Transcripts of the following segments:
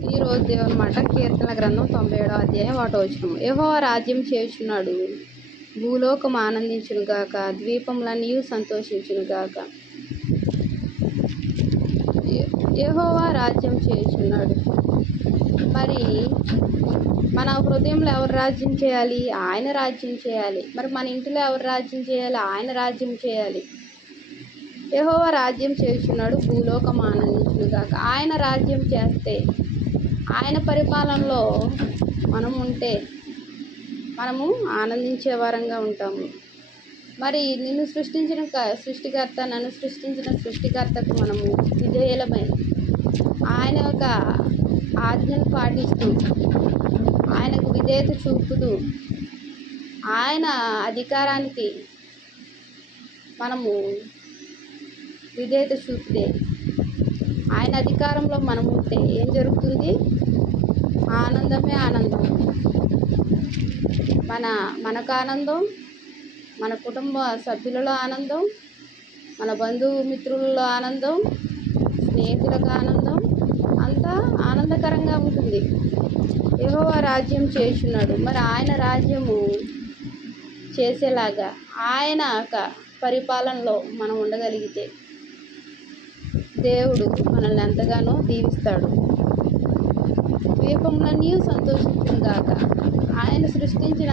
ఈరోజు దేవుని మాట కీర్తన గ్రంథం 97వ అధ్యాయం 1వ వచనం. యెహోవా రాజ్యం చేయుచున్నాడు, భూలోకం ఆనందించునుగాక, ద్వీపములన్నీ సంతోషించునుగాక. యెహోవా రాజ్యం చేయుచున్నాడు. మరి మన హృదయంలో ఎవరు రాజ్యం చేయాలి? ఆయన రాజ్యం చేయాలి. మరి మన ఇంటిలో ఎవరు రాజ్యం చేయాలి? ఆయన రాజ్యం చేయాలి. యెహోవా రాజ్యం చేయుచున్నాడు, భూలోకం ఆనందించునుగాక. ఆయన రాజ్యం చేస్తే, ఆయన పరిపాలనలో మనం ఉంటే మనము ఆనందించే వారంగా ఉంటాము. మరి నిన్ను సృష్టించిన సృష్టికర్త, నన్ను సృష్టించిన సృష్టికర్తకు మనము విధేయులమై ఆయన యొక్క ఆజ్ఞలు పాటిస్తూ, ఆయనకు విధేయత చూపుతూ, ఆయన అధికారానికి మనము విధేయత చూపితే, ఆయన అధికారంలో మనం ఉంటే ఏం జరుగుతుంది? ఆనందమే ఆనందం. మనకు ఆనందం, మన కుటుంబ సభ్యులలో ఆనందం, మన బంధుమిత్రులలో ఆనందం, స్నేహితులకు ఆనందం, అంతా ఆనందకరంగా ఉంటుంది. యెహోవా రాజ్యం చేయుచున్నాడు. మరి ఆయన రాజ్యము చేసేలాగా ఆయన పరిపాలనలో మనం ఉండగలిగితే దేవుడు మనల్ని ఎంతగానో దీవిస్తాడు. ద్వీపములన్నీ సంతోషించునుగాక. ఆయన సృష్టించిన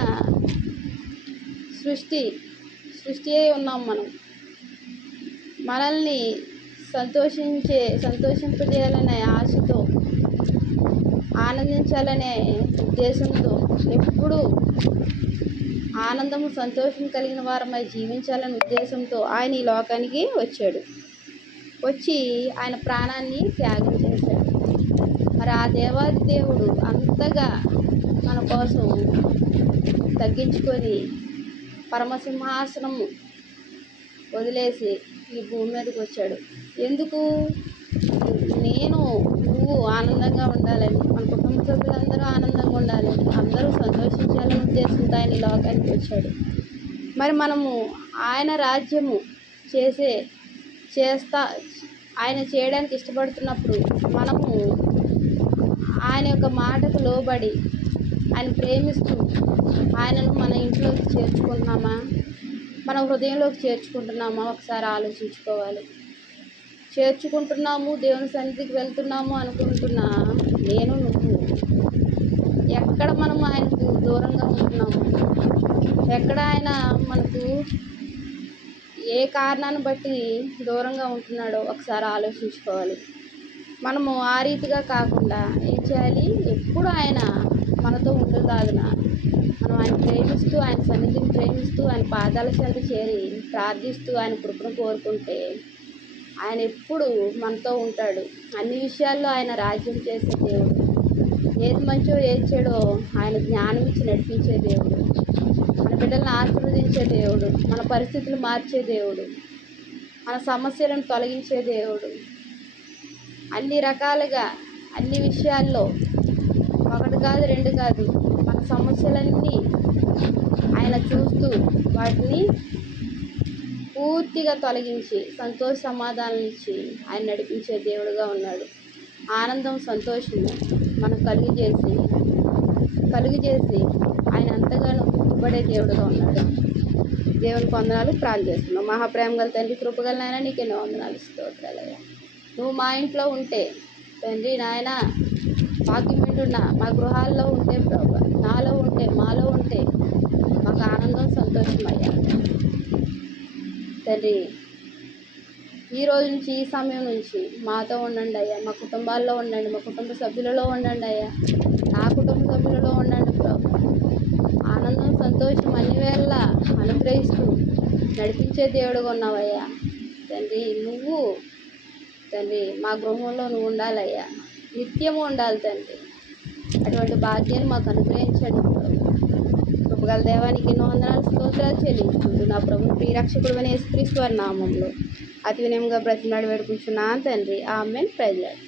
సృష్టియే ఉన్నాం మనం. మనల్ని సంతోషింపజేయాలనే ఆశతో, ఆనందించాలనే ఉద్దేశంతో, ఎప్పుడూ ఆనందము సంతోషం కలిగిన వారమై జీవించాలనే ఉద్దేశంతో ఆయన ఈ లోకానికి వచ్చి ఆయన ప్రాణాన్ని త్యాగం చేశాడు. మరి ఆ దేవాది దేవుడు అంతగా మన కోసం తగ్గించుకొని పరమసింహాసనము వదిలేసి ఈ భూమి మీదకి వచ్చాడు. ఎందుకు? నువ్వు ఆనందంగా ఉండాలని, మన కుటుంబ సభ్యులందరూ ఆనందంగా ఉండాలని, అందరూ సంతోషించాలని ఉద్దేశంతో ఆయన ఈ లోకానికి వచ్చాడు. మరి మనము ఆయన రాజ్యము ఆయన చేయడానికి ఇష్టపడుతున్నప్పుడు మనము ఆయన యొక్క మాటకు లోబడి, ఆయన ప్రేమిస్తూ ఆయనను మన ఇంట్లోకి చేర్చుకుంటున్నామా, మన హృదయంలోకి చేర్చుకుంటున్నామా? ఒకసారి ఆలోచించుకోవాలి. చేర్చుకుంటున్నాము, దేవుని సన్నిధికి వెళ్తున్నాము అనుకుంటున్నా నువ్వు ఎక్కడ మనం ఆయనకు దూరంగా ఉంటున్నాము? ఎక్కడ ఆయన మనకు ఏ కారణాన్ని బట్టి దూరంగా ఉంటున్నాడో ఒకసారి ఆలోచించుకోవాలి. మనము ఆ రీతిగా కాకుండా ఏం చేయాలి? ఎప్పుడు ఆయన మనతో ఉండలాగిన మనం ఆయన ప్రేమిస్తూ, ఆయన సన్నిధిని ప్రేమిస్తూ, ఆయన పాదాల చెంత చేరి ప్రార్థిస్తూ ఆయన కృపను కోరుకుంటే ఆయన ఎప్పుడు మనతో ఉంటాడు. అన్ని విషయాల్లో ఆయన రాజ్యం చేసే దేవుడు. ఏది మంచో ఏది చెడో ఆయన జ్ఞానం ఇచ్చి నడిపించే దేవుడు. మన బిడ్డలను ఆశీర్వదించే దేవుడు. మన పరిస్థితులు మార్చే దేవుడు. మన సమస్యలను తొలగించే దేవుడు. అన్ని రకాలుగా, అన్ని విషయాల్లో, ఒకటి కాదు రెండు కాదు, మన సమస్యలన్నీ ఆయన చూస్తూ వాటిని పూర్తిగా తొలగించి సంతోష సమాధానం ఇచ్చి ఆయన నడిపించే దేవుడుగా ఉన్నాడు. ఆనందం, సంతోషము మనకు కలుగు చేసి ఆయన అంతగానో గుర్తుపడే దేవుడుగా ఉన్నాడు. దేవునికి వందనాలు. ప్రార్థన చేస్తున్నాం. మహాప్రేమ గల తండ్రి, కృపగల నాయన, నీకు ఎన్నో వందనాలు, స్తోత్రాలయ్యా. నువ్వు మా ఇంట్లో ఉంటే తండ్రి నాయన, వాక్యం వింటున్నా మా గృహాల్లో ఉంటే ప్రభా, నాలో ఉంటే, మాలో ఉంటే మాకు ఆనందం, సంతోషం అయ్యా తండ్రి. ఈ రోజు నుంచి, ఈ సమయం నుంచి మాతో ఉండండి అయ్యా. మా కుటుంబాల్లో ఉండండి, మా కుటుంబ సభ్యులలో ఉండండి అయ్యా. నా కుటుంబ సభ్యులలో ఉండండి ప్రభు. ఆనందం, సంతోషం అన్ని వేళలా అనుగ్రహిస్తూ నడిపించే దేవుడుగా ఉన్నావయ్యా తండ్రి. నువ్వు తండ్రి మా గృహంలో నువ్వు ఉండాలయ్యా, నిత్యము ఉండాలి తండ్రి. అటువంటి భాగ్యాన్ని మాకు అనుగ్రహించండి ప్రభు. కృపగల దేవానికి ఎన్నో వందనాలు, స్తోత్రాలు చెల్లించుకుంటూ నా ప్రభు ప్రియరక్షకుడు అని యేసుక్రీస్తు వారి నామంలో అతి వినయంగా బ్రతిమలాడి వేడుకుంటున్నాను తండ్రి. ఆమేన్. Praise lord.